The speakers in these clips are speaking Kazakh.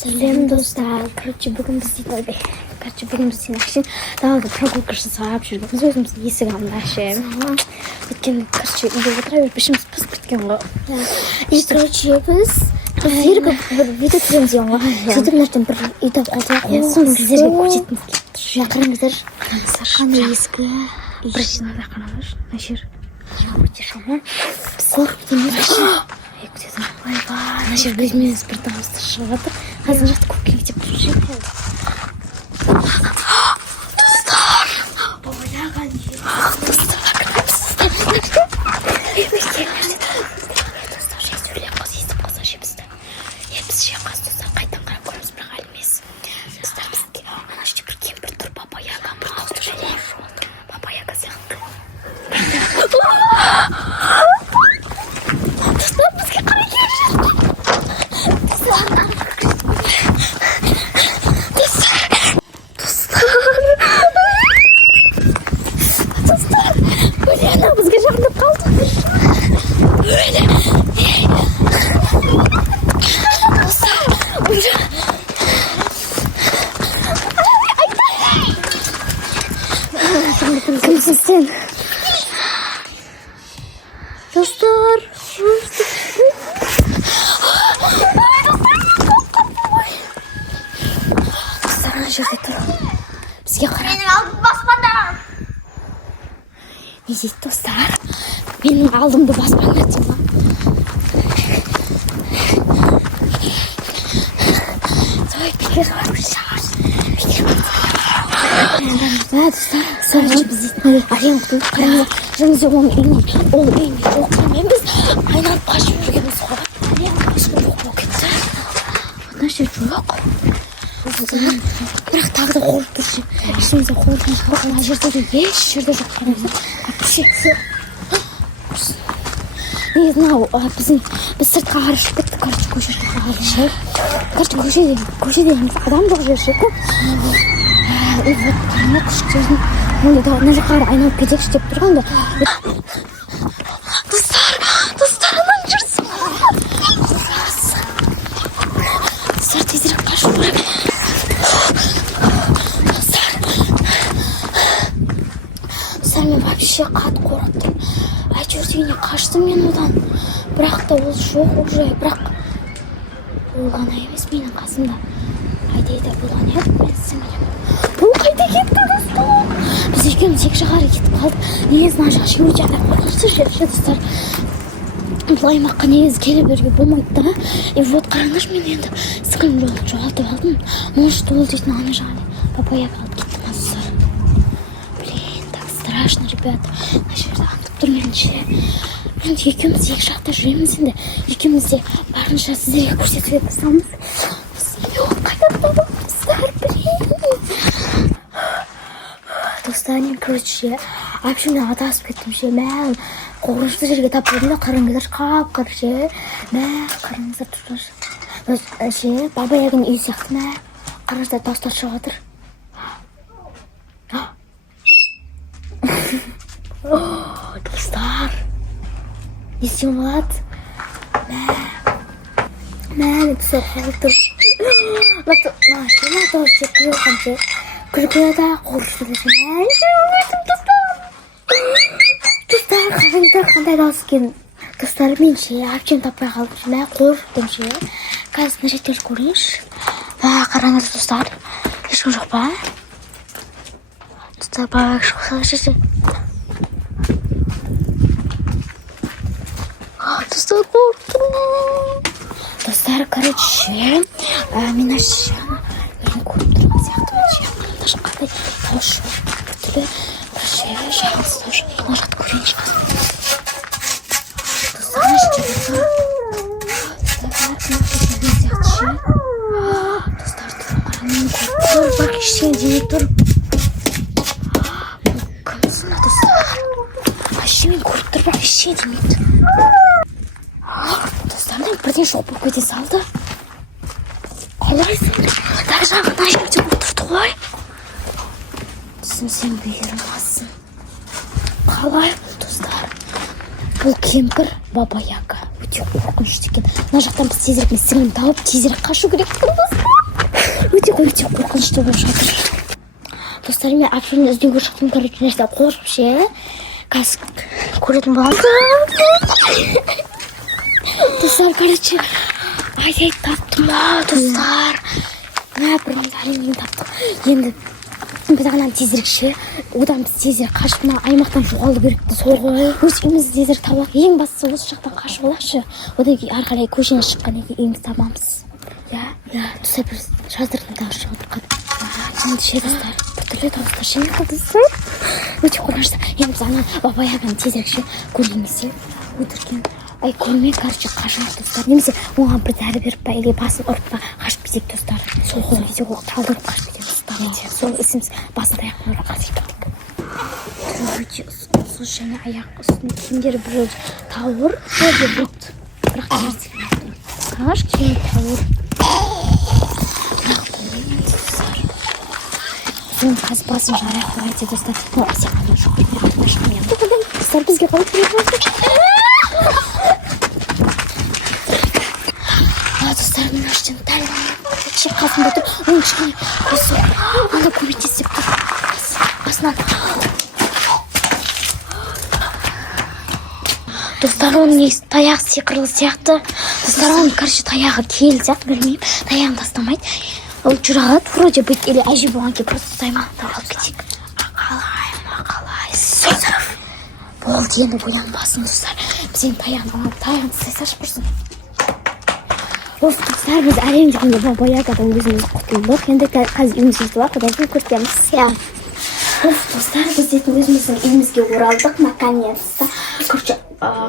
Сәлем достар. Бүгін біз сен далада прогулка жасап жүргенбіз, өзіміз есік алдында өйткені үйде отыра беріп ішіміз пысып кеткен ғой. И біз серігі бір видео түсіреміз ғой. Сөйтіп мына бір үй тауып қалдық. Соны сіздерге көрсеткіміз келіп тұр. Қандай ескі бір жинада қараңыздар. Мына жер өте жаман. Қорқып ана жер өзіміз бір дауысты шығып жатыр. Қазір жақты көкке кетіп жүр. Достар! Ойлаған достар, жай сөйлеп қыз естіп қалса жебізді. Біз ше қаз достар қайтан қарап көреміз, бірақ әлі емес. Достар, бізге ана жерде бір кемпір тұр, Баба Яга, бір достар және Баба Яга сияқты. Достар, бізге қарай келіп жатыр. Достар, бізге жақындап қалды. Кімсің сен? Достар, ана жерде тұр. Бізге қара. Менің алдым баспаңдар. Не дейді достар? Менің алдымды баспаңдар дейм ба? Достар, біз дейтін әлем құтылып қараңыздар. Жаңызде ол үйінде жоқ қылмен біз айналып қашып жүргенбіз ғой. Ешкім жоқ болып кетті. Мына жер жоқ. Бірақ тағы да қорып тұршы. Ішімізде қорқыныш жоқ. Мына жерде де еш жерде жоқ қараңыздар. Не знаю, біз сыртқа қарап шығып кеттік. Көшеде адам жоқ жер ше. И вот қараңдар күшіктердің мына жаққа қарай айналып кетекші деп тұрғанда. Достар, анан жүрсің. Достар, тезірек қашу керек. Достар, мен вообще қатты қорқып тұрмын. Әйтеуір дегенде қаштым мен одан. Бірақ та ол жоқ уже. Бірақ ол ғана емес менің қасымда. Айда болған еді, мен сіңілім. Бұл қайда кетті достар? Біз екеуміз екі жаққа кетіп қалдық. Негізі мына жақ ше өте қорқынышты жер достар. Бұл аймаққа негізі келе беруге болмайды да. И вот қараңдаршы, мен енді сіңілім жоғалтып алдым. Может, ол дейтін ана жағын Баба Яга алып кетті ма достар? Блин, так страшно, ребята. Мына жерде аңдып тұр меніңше. Екеуміз екі жақта жүреміз енді. Екеуміз де барынша сіздерге көрсетуге тырысамыз. Достар, мен короче, вообще мен адасып кеттім ше. Мен қорқынышты жерге тап болдым да, қараңыздар қап-қара ше. Қараңыздар тұрсаңшы. Ше, Баба Яганың үйі сияқты ма? Қараңыздар, дауыстар шығып жатыр. Достар, не істеуім болады? Достар, қалып тұр. Күлкіде қорқышты десем. Достар, қараңыздар қандай дауыс екен. Достар, мен ше, әпшем таппай қалдым. Мен қорқыптым ше. Қазір мына жерде көрейінші. Қараңыздар достар, ешкім жоқ па? Достар, бабак шықса ше. Достар, қорқыптым. Достар, короче, мен аше көріп тұрған сияқты мен ше. Қандай дауыс жоқ. Біртүрлі бір жағымсыз дауыс жоқ. Мына жақты көрейінші. Достар, ана жерде тұр. Достар, тұр, қараңмен көріп тұр. Бақ ештеңе демей тұр. Бұл кімсің достар? Әшемен көріп тұр, бірақ ештеңе демейді. Достар, бірден жоқ болып кете салды. Қалайсың? Дағы жағына жерде болып тұрды ғой. Сен бұйырмасын. Қалай бұл достар? Бұл кемпір Баба Яга. Өте қорқынышты екен. Мына жақтан біз тезірек сіңілім тауып тезірек қашу керек. өте қорқынышты болып жатыр. Достар, мен апшаны іздеуге шықтым, короче, нәрсе қорқып ше. Қазір көретін боламыз. Достар, короче, ай таптым ма, достар. Бірінен әрең таптық. Енді біз ағынан тезірек ше. Одан біз тезірек қашып аймақтан жоғалу керекті. Сол ғой. Өз үйімізді тезірек табақ. Ең бастысы осы жақтан қашып алайықшы. Одан кейін ары қарай көшене шыққаннан кейін үйімізді табамыз. Иә. Достар, біз жаздырдың дағы шығып тұрған. Енді ше достар. Біртүрлі дауыстар ше не қылдысы. Өте қорқынышты. Енді біз ағынан бабай ағаны тезірек ше көргенімізде өтірген. Ай, көрмей, короче, қашып достар. Немесе оған бір дәрі беріп па, или басын ұрып па, қашып кетсек достар. Сол кезде ол талдырып қашып кетеміз. Сол ісіміз басын аяқпен ұрып қашып өте ұсыз және аяқ үстінің киімдері бір тауыр, бір бұт. Бірақ жерсіген. Қаш киім тауыр. Бірақ білмеймін достар. Соның қазір басын жарайық қойды достар. Ол асиқанын жоқ. Достар, бізге қалып береді. Достар, мен аштан дәл шеп қасымда тұр. Оның кішкене осы онда көмектесіп тұр. Басынан. Достар, оның таяғы секірлі сияқты. Достар, оның короче таяғы келді сияқты, білмеймін. Таяғын тастамайды. Ол жүрағат, вроде быть, или әже болған кейін просто таймақ алып кетейік. Қалайсың? Болды, енді ойланбасын, достар. Біз енді таяғын тастайсашы бұрсын. Достар, біз әлем жүргенде бабай ағадан өзіміз құтылдық. Енді қазір үйімізге бар, құдайдың көрсетеміз. Достар, біз дейтін өзіміздің үйімізге оралдық, наконец-то. Короче,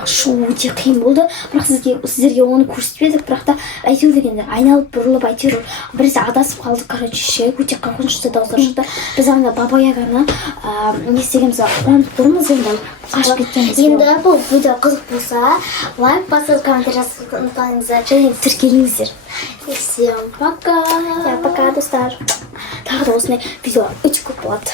шу өте қиын болды. Бірақ сіздерге оны көрсетпедік, бірақ та әйтеуір дегенде айналып бұрылып әйтеуір біресе адасып қалдық, короче, ше, өте қорқынышты дауыстар шықты. Біз анда бабай ағаны не істегенімізге қуанып тұрмыз, енді қашып кеткенбіз. Енді бұл видео қызық болса, лайк басып, комментарий жазып ұмытпаңыздар және тіркеліңіздер. Всем пока. Пока, достар. Тағы да осындай видео өте көп болады.